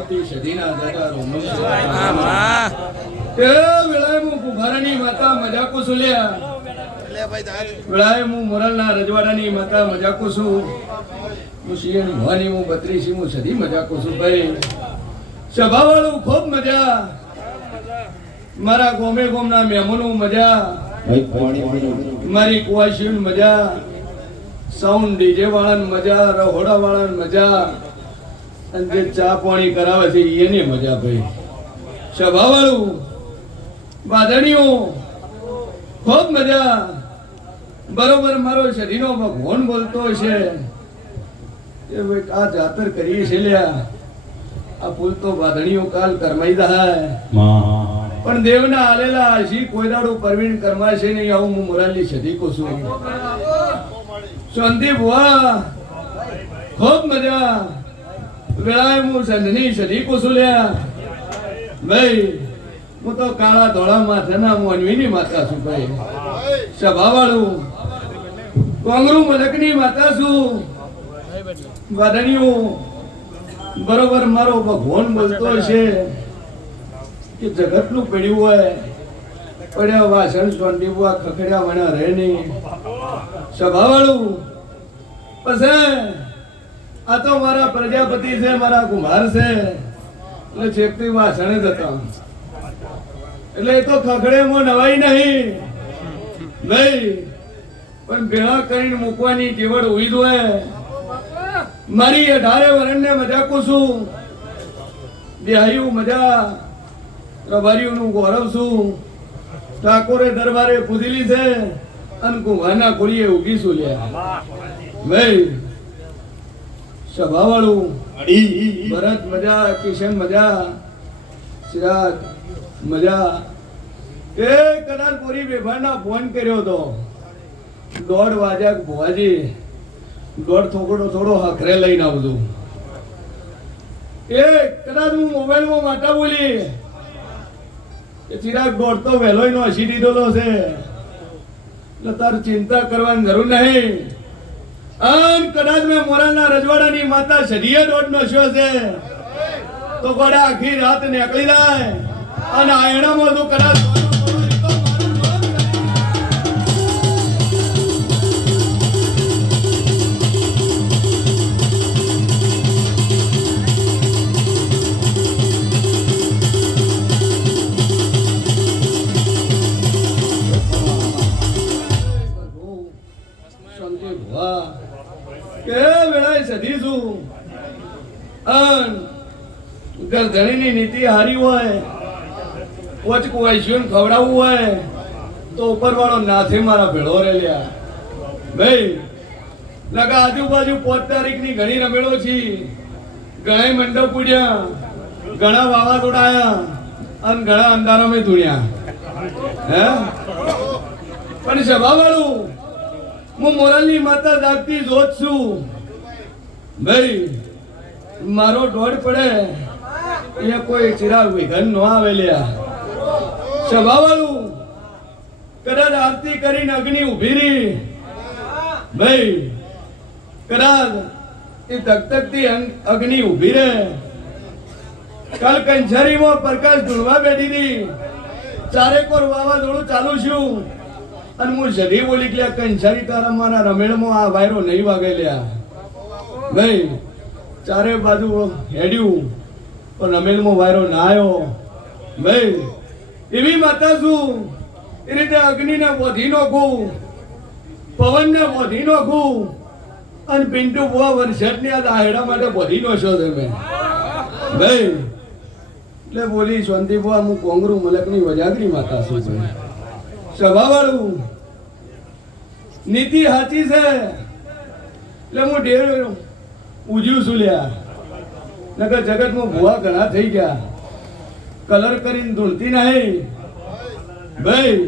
આવતી સદીના દાદા રોમન તે વેળાએ હું કુંભારાની માતા મજાકો સુલ્યા વેળાએ હું મોરલના રજવાડાની માતા મજાકો છું હું સિંહની ભવાની હું 32 હું સદી મજાકો છું ભાઈ સભાવાળું ખૂબ મજા મારા ગોમે ગોમના મહેમાનો મજા મારી કુવાશી મજા સાઉન્ડ ડીજે વાળાને મજા રહોડા વાળાને મજા અને જે ચા પાણી કરાવે છે એને મજા ભાઈ સભાવાળું બાદણીઓ ખૂબ મજા બરોબર મારો શરીરનો ભગવાન બોલતો છે એ ભાઈ આ જાતર કરીએ છે લ્યા આ ફૂલ તો બાદણીઓ કાલ કરમાઈ જાય પણ દેવના આલેલા આશી કોઈ દાડો પરવીન કરમાશે નહીં આવું હું મોરાલી સદી કો છું શાંતિ ભુવા ખૂબ મજા વેળાએ હું સંધની સદી કો છું લ્યા ભાઈ હું તો કાળા ધોળા માથાના મોનવીની માતા છું ભાઈ સભાવાળું કોંગરૂ મલકની માતા છું વાદણીઓ બરોબર મારો ભગવાન બોલતો છે કે જગતનું પડ્યું હોય પડ્યા વાસણ સોંડી બુઆ ખખડ્યા વણા રહે નહીં સભાવાળું પછી આ તો મારા પ્રજાપતિ છે મારા કુમાર છે એટલે ચેપતી વાસણે જ હતા એટલે એ તો ખખડેમાં નવાઈ નહીં ભાઈ પણ ભેળા કરીને મૂકવાની કેવડ ઉઈદ હોય મારી 18 વર્ષને મજાકો છું દેહાયું મજા રબારીઓનું ગૌરવ છું ઠાકોરે દરબારે પૂજેલી છે અને કુંભારના કોળીએ ઉગીશું લ્યા ભાઈ સભાવાળું ભરત મજા કિશન મજા સિરાજ મજા એ કદાચ પૂરી બેભાના ફોન કર્યો તો 1:30 વાગ્યા ભુવાજી 1:30 થોડો હખરે લઈને આવજો એ કદાચ હું મોબાઈલમાં માતા બોલી એ ચિરાગ 1:30 તો વહેલો નો હસી દીધેલો છે એટલે તાર ચિંતા કરવાની જરૂર નહીં આમ કદાચ મેં મોરાલના રજવાડાની માતા સદીએ 1:30 નો શો છે તો ગોડા આખી રાત નીકળી જાય અને આયણામાં તો કદાચ ગરધણીની નીતિ હારી હોય પોચ કુવાઈશું ખવડાવવું હોય તો ઉપરવાળો નાથે મારા ભેળો રે લ્યા ભાઈ લગા આજુબાજુ 5 તારીખની ઘણી રમેળો છી ઘણા મંડપ પૂડ્યા ઘણા વાવા તોડાયા અને ઘણા અંધારામાં ધૂણ્યા હે પણ સભાવાળું હું મોરાલની માતા જાગતી જોત છું ભાઈ મારો દોડ પડે એ કોઈ ચિરાગ વિઘન નો આવે લ્યા સભાવાળું કદાચ આરતી કરીને અગ્નિ ઉભી રહી ભાઈ કદાચ એ ધકધકતી અગ્નિ ઉભી રહે કાલ કંછારીમાં પ્રકાશ ધૂળવા બેઠી હતી ચારેકોર વાવાઝોડું ચાલુ છું અને હું સધી બોલી કે કંછારી તારા મારા રમેણમાં આ વાયરો નહીં વાગે લ્યા ભાઈ ચારે બાજુ હેડ્યું પણ રમેલમાં વાયરો ના આવ્યો ભાઈ એવી માતા છું એ રીતે અગ્નિને બોધી નોખું પવનને બોધી નોખું અને પિન્ટુ બુઆ વરસાદની આ દાયડા માટે બોધી નો છો તમે ભાઈ એટલે બોલી શાંતિ બુઆ હું કોંગરૂ મલકની વજાગરી માતા છું સભાવાળું નીતિ સાચી છે એટલે હું ઢેર ઉજ્યું છું લ્યા નકર જગતમાં ભુવા ઘણા થઈ ગયા કલર કરીને ધૂળતી નહીં ભાઈ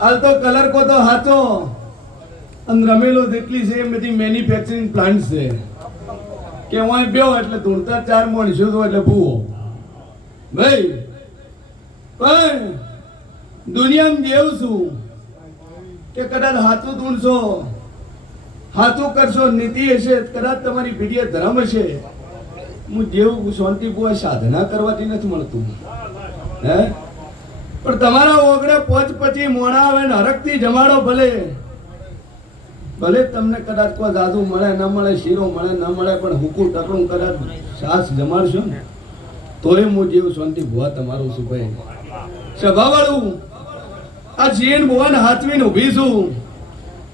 હાલ તો કલર કો તો હાચો અને રમેલો જેટલી છે એમ બધી મેન્યુફેક્ચરિંગ પ્લાન્ટ છે કે હું બેહો એટલે ધૂળતા 4 માણસો તો એટલે ભૂવો ભાઈ પણ દુનિયામાં જેવું છું કે કદાચ હાથું ધૂણશો હાથું કરશો નીતિ હશે કદાચ તમારી પીઢીએ ધર્મ હશે હું જેવું શાંતિપૂર્વક સાધના કરવાથી નથી મળતું હે પણ તમારા ઓગળે પોચ પછી મોડા આવે ને હરકથી જમાડો ભલે ભલે તમને કદાચ કોઈ દાદુ મળે ન મળે શીરો મળે ન મળે પણ હુકુમ ટકડું કદાચ સાસ જમાડશો ને તોય હું જેવું શાંતિ ભુવા તમારું શું ભાઈ સભાવાળું આ જીન ભુવાને હાથવીને ઊભી છું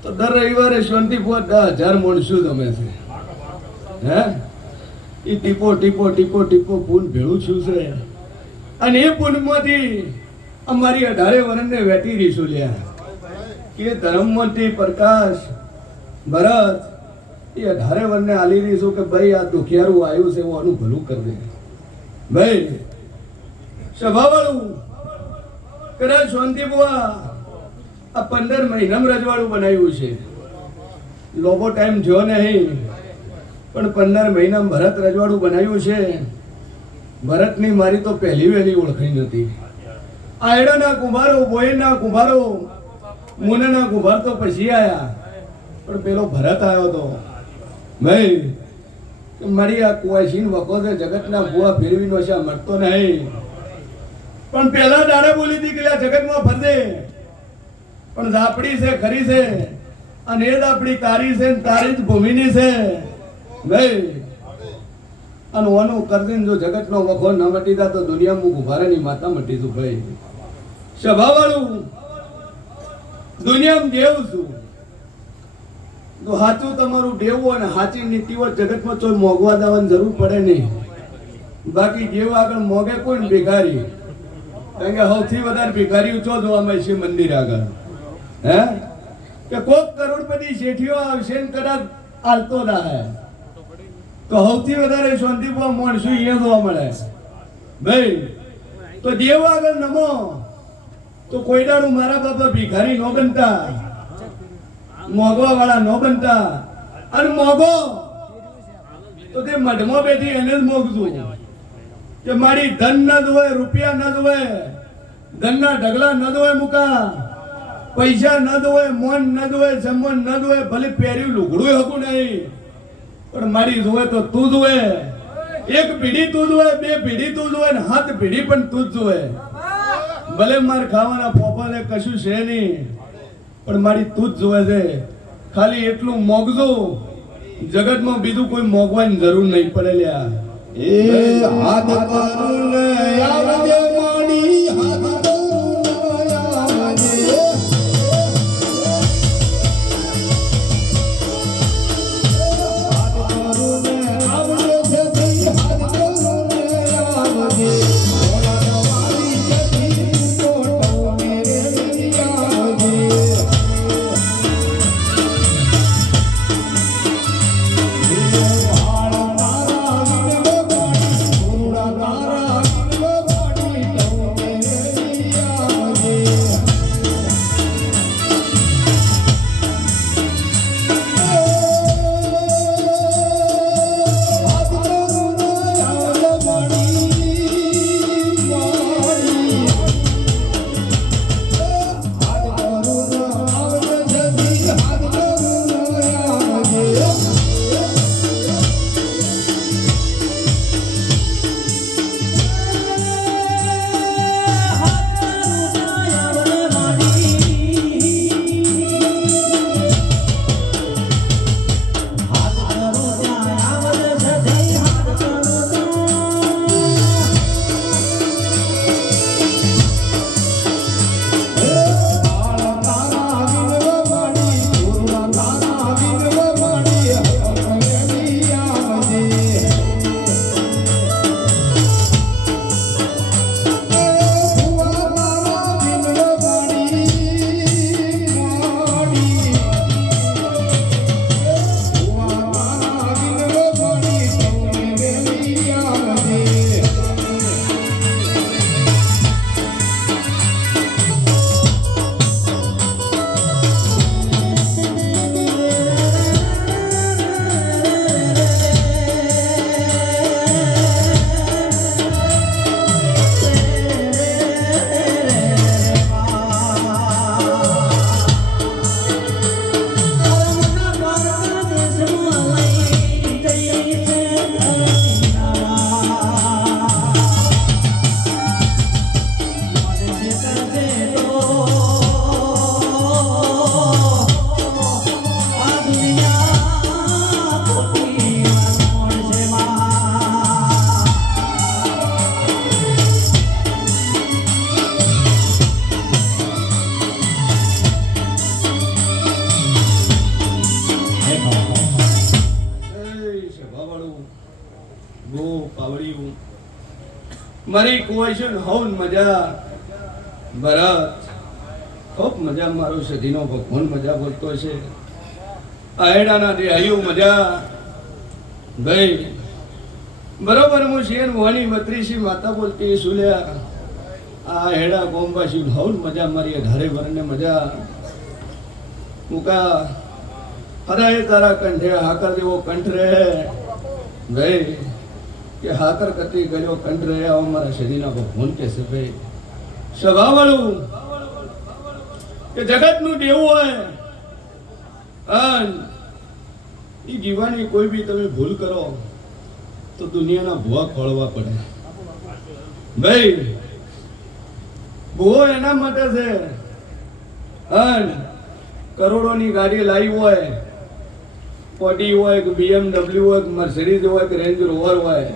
તો દર રવિવારે શાંતિ ભુવા 10,000 મળશું તમે છે હે એ ટીપો ટીપો ટીપો ટીપો પૂન ભેળું છું છે અને એ પૂનમાંથી અમારી 18 વર્ષને વેટી રહીશું લ્યા કે ધર્મમંત્રી પ્રકાશ ભરત એ 18 વર્ષને આલી રહીશું કે ભાઈ આ દુખિયારું આવ્યું છે હું આનું ભલું કરી દે ભાઈ સભાવાળું કદાચ શાંતિ બુઆ આ 15 મહિનામાં રજવાડું બનાવ્યું છે લોબો ટાઈમ જો નહીં પણ 15 મહિનામાં ભરત રજવાડું બનાવ્યું છે ભરતની મારી તો પહેલી વહેલી ઓળખાઈ નથી આયડાના કુંભારો બોયના કુંભારો મુનાના કુંભાર તો પછી આયા પણ પેલો ભરત આવ્યો તો ભાઈ મારી આ કુવાસીન વખતે જગતના ભુવા ફેરવીનો છે મળતો નહીં પણ પેલા દાડે બોલી હતી કે આ જગતમાં ફરદે પણ ઝાપડી છે ખરી છે અને એ ઝાપડી તારી છે ને તારી જ ભૂમિની છે ભાઈ અને ઓનું કરદીન જો જગતનો વખો ન મટી જા તો દુનિયામાં ગુભારાની માતા મટી છું ભાઈ સભાવાળું દુનિયામાં દેવ છું તો સાચું તમારું દેવું અને સાચી નીતિઓ જગતમાં કોઈ મોગવા દેવાની જરૂર પડે નહીં બાકી જેવું આગળ મોગે કોઈ ને ભિખારી કારણ કે સૌથી વધારે ભિખારીઓ ચો જોવા મળશે મંદિર આગળ હે કે કોક કરોડપતિ શેઠીઓ આવશે ને કદાચ આલતો ના હે તો સૌથી વધારે શાંતિપૂર્વક માણસો અહીંયા જોવા મળે ભાઈ તો દેવ આગળ નમો તો કોઈડાનું મારા બાપા ભિખારી નો બનતા મોગવા વાળા નો બનતા અને મોગો તો તે મઢમાં બેઠી એને જ મોગતું કે મારી ધન ન જોવે રૂપિયા ન જોવે ધનના ઢગલા ન જોવે મુકા પૈસા ન જોવે મોન ન જોવે જમવાનું ન જોવે ભલે પહેર્યું લુગડું હકું નહીં પણ મારી જોવે તો તું જોવે એક પીઢી તું જોવે બે પીઢી તું જોવે ને 7 પીઢી પણ તું જ જોવે ભલે માર ખાવાના પોપાને કશું છે નહીં પણ મારી તું જ જોવે છે ખાલી એટલું મોગજો જગતમાં બીજું કોઈ મોગવાની જરૂર નહીં પડે લ્યા એ હાથ કરું ને આવજે માડી હાથ કરું ને આવજે મારી કુવાઈશું હવન મજા ભરત ખૂબ મજા મારો સધીનો ભગવાન મજા બોલતો છે આયડાના દેહાયું મજા ભાઈ બરોબર હું શેર મોહની મત્રીસી માતા બોલતી સુલ્યા આ હેડા બોમ્બાસી હવન મજા મારી ધારે વરને મજા મુકા હરાય તારા કંઠે હાકર દેવો કંઠ રે ભાઈ કે હાકર કરતી ગયો કંઠ રે આવો મારા શરીરના ભગવાન કે છે ભાઈ સ્વભાવવાળું કે જગતનું દેવું હોય અન એ જીવાની કોઈ બી તમે ભૂલ કરો તો દુનિયાના ભૂવા ખોળવા પડે ભાઈ ભૂવો એના માટે છે અન કરોડોની ગાડી લાવી હોય ઓડી હોય કે BMW હોય કે મર્સિડીઝ હોય કે રેન્જ રોવર હોય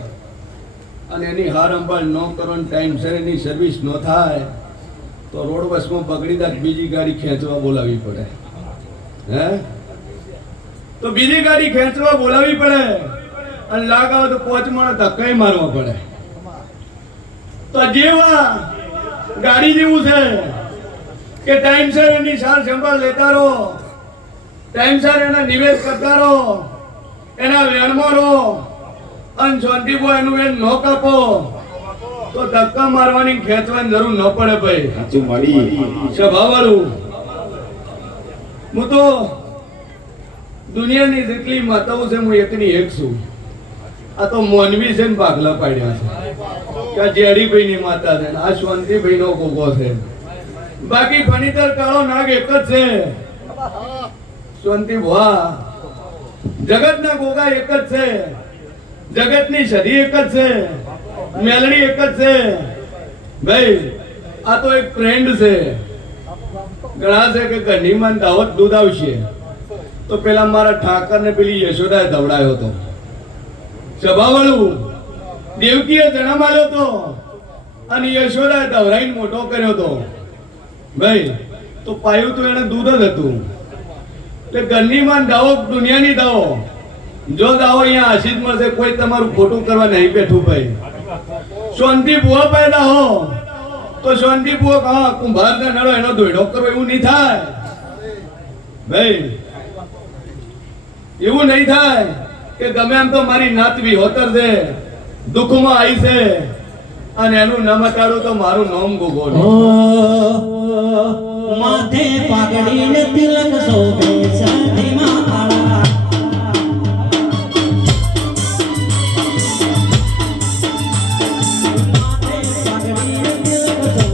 અને એની હાર સંભાળ ન કરો ટાઈમસર એની સર્વિસ ન થાય તો રોડ બસમાં પકડી દા બીજી ગાડી ખેંચવા બોલાવવી પડે હે તો બીજી ગાડી ખેંચવા બોલાવવી પડે અને લાગ આવે તો 5 માણસ ધક્કાઈ મારવા પડે તો જેવા ગાડી જેવું છે કે ટાઈમસર એની સાર સંભાળ લેતા રહો ટાઈમસર એના નિવેશ કરતા રહો એના વેણમાં રહો અને શાંતિપો એનું વેણ ન કાપો તો ધક્કા મારવાની ખેંચવાની જરૂર ન પડે ભાઈ સાચું મળી સ્વભાવવાળું હું તો દુનિયાની જેટલી માતાઓ છે હું એકની એક છું આ તો મોનવી છે ને ભાગલા પાડ્યા છે કે આ જેડીભાઈની માતા છે આ શાંતિભાઈનો ગોગો છે બાકી ફણીતર કાળો નાગ એક જ છે શાંતિ ભવા જગતના ગોગા એક જ છે જગતની સધી એક જ છે મેલડી એક જ છે ભાઈ આ તો એક ફ્રેન્ડ છે ઘણા છે કે ઘરની માં દાવત દૂધ આવશે તો પેલા મારા ઠાકર ને પેલી યશોદાએ દવડાયો હતો સ્વભાવવાળું દેવકીએ જન્મ આલ્યો હતો અને યશોદાએ દવડાઈને મોટો કર્યો હતો ભાઈ તો પાયું તો એને દૂધ જ હતું એટલે ઘરની માં દાવો દુનિયાની દાવો જો દાવો અહીંયા આશીષ મળશે કોઈ તમારું ખોટું કરવા નહીં બેઠું ભાઈ શાંતિ બુઆ પેદા હો તો શાંતિ બુઆ હા કુંભાર ને નડો એનો દોયડો કરવો એવું નહીં થાય ભાઈ એવું નહીં થાય કે ગમે એમ તો મારી નાત વિહોતર છે દુઃખમાં આવી છે અને એનું ન મટાડું તો મારું નામ ગોગો માથે પાઘડીને તિલક શોભે સધીમાં કાળા માથે પાઘડીને તિલક શોભે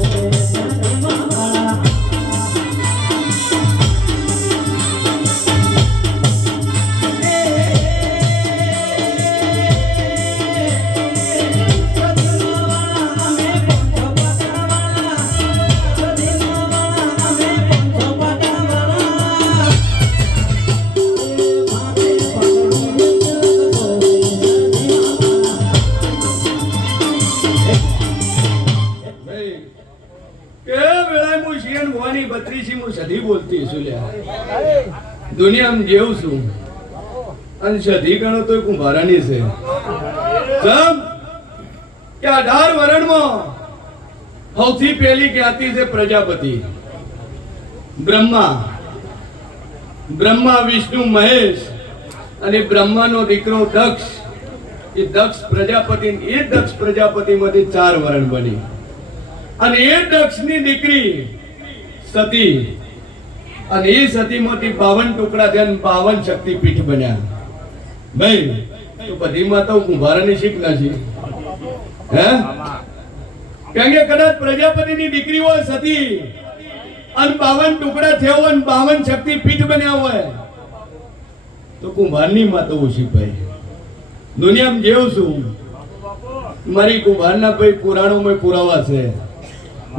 સધીમાં કાળા દુનિયામાં જેવું છું અને સધી ગણો તો કુંભારાની છે સમ કે 18 વરણમાં સૌથી પહેલી જ્ઞાતિ છે પ્રજાપતિ બ્રહ્મા વિષ્ણુ મહેશ અને બ્રહ્માનો દીકરો દક્ષ એ દક્ષ પ્રજાપતિમાંથી 4 વરણ બની અને એ દક્ષની દીકરી સતી અને એ સતીમાંથી 52 ટુકડા થયા 52 શક્તિપીઠ બન્યા ભાઈ તો બધી માતાઓ કુંભારાની શીખ નથી હે કેમ કે કદાચ પ્રજાપતિની દીકરી હોય સતી અને 52 ટુકડા થયા હોય અને 52 શક્તિપીઠ બન્યા હોય તો કુંભારની માતાઓ શીખ ભાઈ દુનિયામાં જેવું છું મારી કુંભારના ભાઈ પુરાણોમાં પુરાવા છે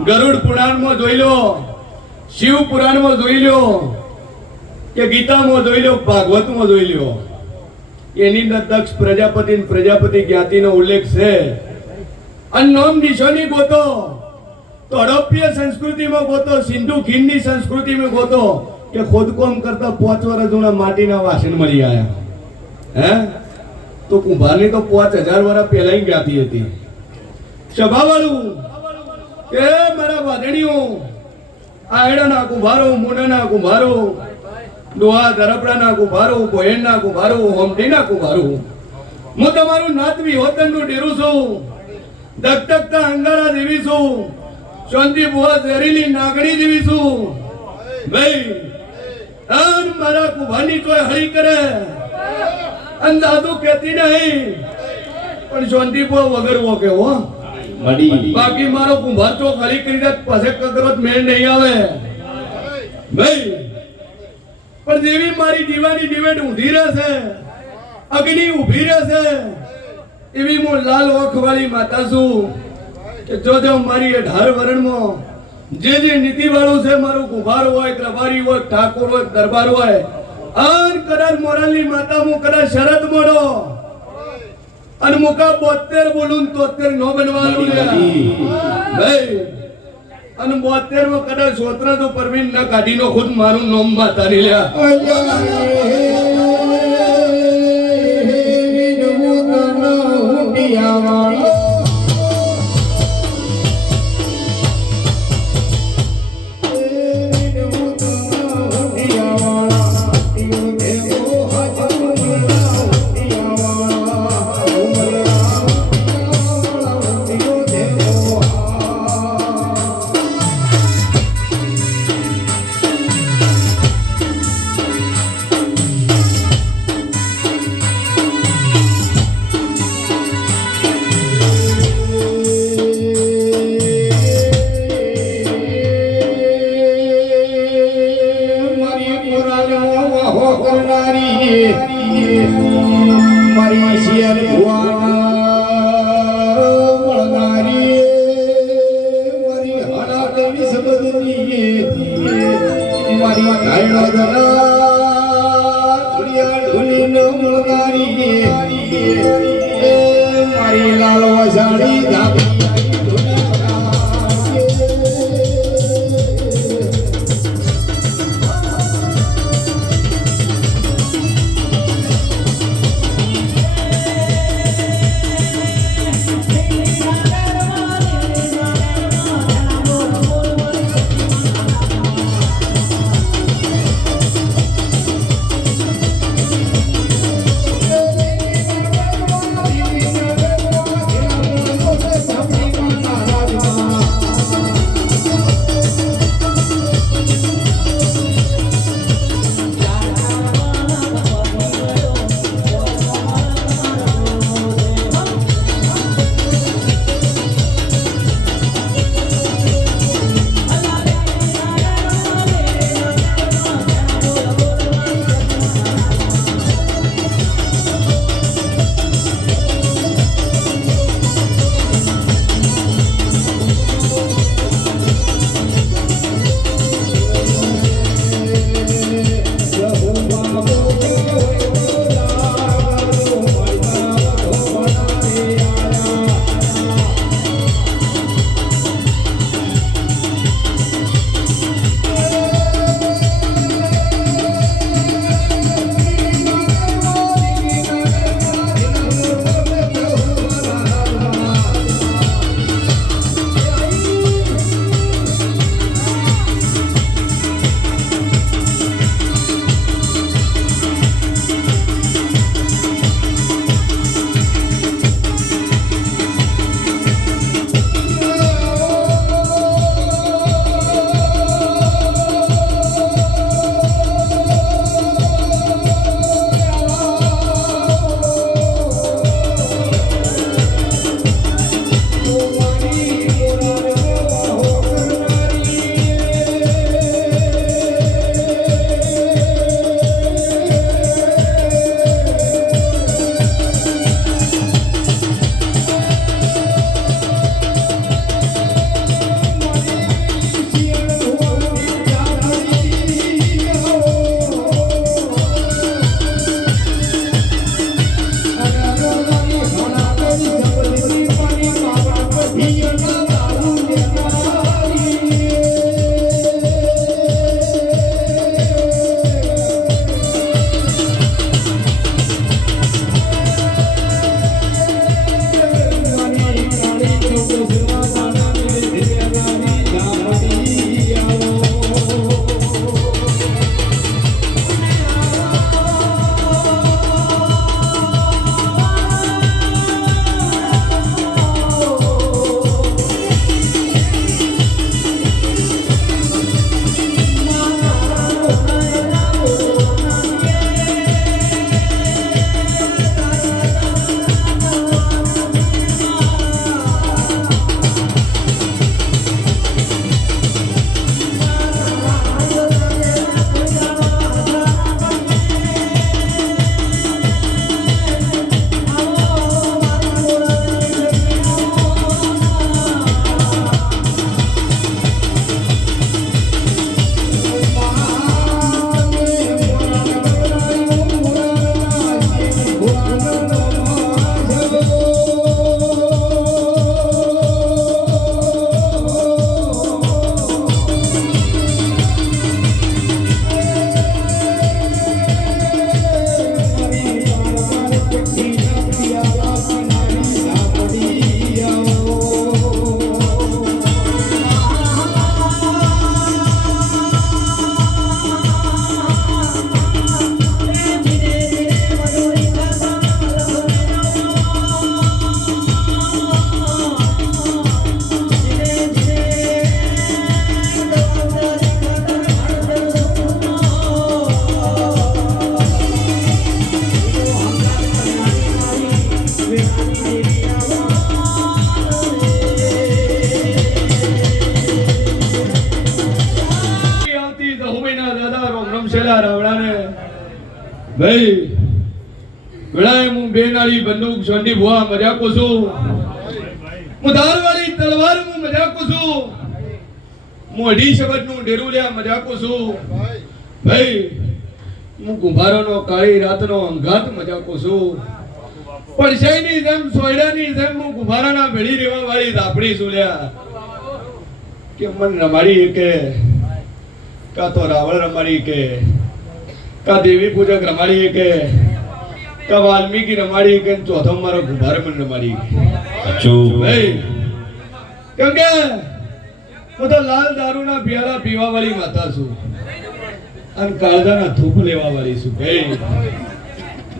ગરુડ પુરાણમાં જોઈ લો શિવ પુરાણમાં જોઈ લો કે ગીતામાં જોઈ લો ભાગવતમાં જોઈ લો એની અંદર દક્ષ પ્રજાપતિ જ્ઞાતિનો ઉલ્લેખ છે અનનોમ નિશાની ગોતો તો હડપ્પીય સંસ્કૃતિમાં ગોતો સિંધુ ખીણની સંસ્કૃતિમાં ગોતો કે ખોદકામ કરતા 5 વર્ષ જૂના માટીના વાસણ મળી આવ્યા હે તો કુંભારની તો 5000 વર્ષ પહેલા જ્ઞાતિ હતી સભાવાળું કે મારા વાદણીઓ આયડાના કુંભારો મોઢાના કુંભારો દોહા ધરપડાના કુંભારો ભોયણના કુંભારો હોમટીના કુંભારો હું તમારું નાતવી હોતનનું ડેરું છું ધગધગતા અંગારા દેવી છું શાંતિ બુઆ ઝેરીલી નાગણી દેવી છું ભાઈ અન મારા કુંભારની કોઈ હળી કરે અંદાજુ કહેતી નહીં પણ શાંતિ બુઆ વગર કેવો મળી બાકી મારો કુંભાર ચોક હળી કરી દે પાસે કકરોત મેળ નહીં આવે ભાઈ પણ દેવી મારી દીવાની દિવેટ ઊંધી રહેશે અગ્નિ ઊભી રહેશે એવી હું લાલ ઓખવાળી માતા છું કે જો મારી 18 વરણમાં જે નીતિ વાળું છે મારું કુંભાર હોય પ્રભારી હોય ઠાકોર હોય દરબાર હોય અન કદાચ મોરાલની માતા હું કદાચ શરત મોડો અને મુકા 72 બોલું 73 નો બનવાનું ભાઈ અને 72 માં કદાચ સોતરા તો પરવીન ના કાઢી નો ખુદ મારું નામ માતાની લ્યા મારી શિયર વળનારી મારી હડાટની સબદની મારી ગાયનો દરા ઢોલીનો મળનારી મારી લાલ વસાડી ધાબી આવતી જહુભાઈના દાદા રોમ રોમ શેલા રાવણાને ભાઈ વેળાએ હું બે નાળી બંદૂક સોંડી ભુવા મજાકો છું હું ધારવાળી તલવાર હું મજાકો છું હું અઢી શબ્દનું ડેરું લ્યા મજાકો છું ભાઈ હું કુંભારોનો કાળી રાતનો અંગાત મજાકો છું પડશાઈની જેમ સોયડાની જેમ હું કુંભારાના ભેળી રેવા વાળી ધાપડી છું લ્યા કે મન રમાડી કે કા તો રાવણ રમાડી કે કા દેવી પૂજક રમાડી કે કા વાલ્મીકી રમાડી કે ચોથો મારો કુંભાર મન રમાડી ભાઈ કેમ કે હું તો લાલ દારૂના પિયાલા પીવા વાળી માતા છું અને કાળજાના થૂક લેવા વાળી છું ભાઈ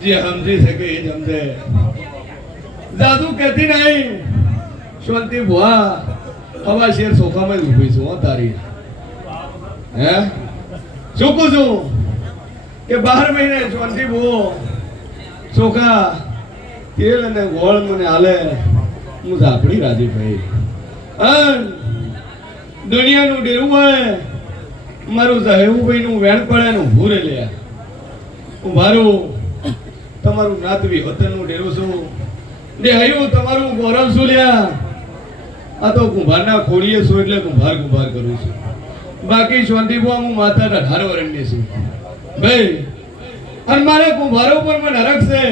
જે સમજી શકે એ જ સમજે જાદુ કહેતી નહીં શાંતિ ભુવા હવા શેર સોખામાં જ ઊભી છું હો તારી હે શું કહું છું કે 12 મહિને શાંતિ ભુવો ચોખા તેલ અને ગોળ મને હાલે હું ઝાપડી રાજી ભાઈ અન દુનિયાનું ડેરું હોય મારું સાહેબભાઈ નું વેણ પડે ને ઊભું રે લે હું મારું તમારું નાતવી વતનનું ડેરું છું દેહાયું તમારું ગૌરવ છું લ્યા આ તો કુંભારના ખોડીએ છું એટલે કુંભાર કરું છું બાકી શાંતિભુવા હું માતાના 18 વર્ષની છું ભાઈ અને મારે કુંભારો પર મને હરખ છે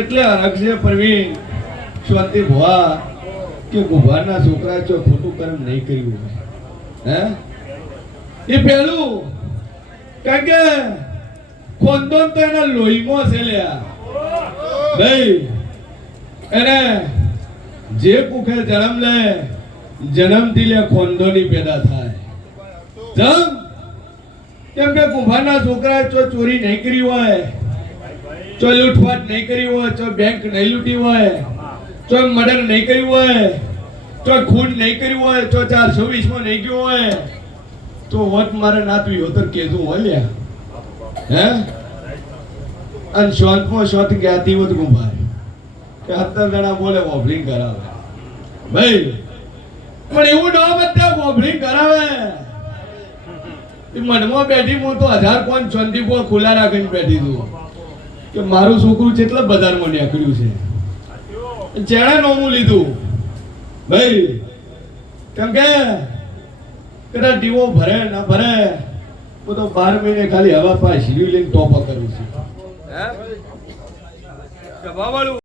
એટલે હરખ છે પ્રવીણ શાંતિભુવા કે કુંભારના છોકરા જો ખોટું કર્મ નહીં કર્યું હે એ પહેલું કારણ કે ખોંદોન તો એના લોહીમાં છે લ્યા ભાઈ એને જે કુખે જન્મ લે જન્મથી લે ખોંદોની પેદા થાય જમ કેમ કે કુંભારના છોકરા જો ચોરી નહીં કરી હોય જો લૂંટફાટ નહીં કરી હોય જો બેંક નહીં લૂંટી હોય જો મર્ડર નહીં કર્યું હોય જો ખૂન નહીં કર્યું હોય જો 420 માં નહીં ગયો હોય તો વટ મારે નાતવી હોતર કેતું હોય લ્યા હે અને શાંતમાં શાંત જ્ઞાતિ હોત કુંભાર કે 17 જણા બોલે વોબલિંગ કરાવે ભાઈ પણ એવું ન બધા વોબલિંગ કરાવે મનમાં બેઠી હું તો 1000 કોણ શાંતિપુર ખુલ્લા રાખીને બેઠી છું કે મારું છોકરું કેટલા બજારમાં નીકળ્યું છે જેણે નોમું લીધું ભાઈ કેમ કે કદાચ દીવો ભરે ના ભરે હું તો 12 મહિને ખાલી હવા પાસે શીરી લઈને ટોપા કરું છું હે ગવાવાળું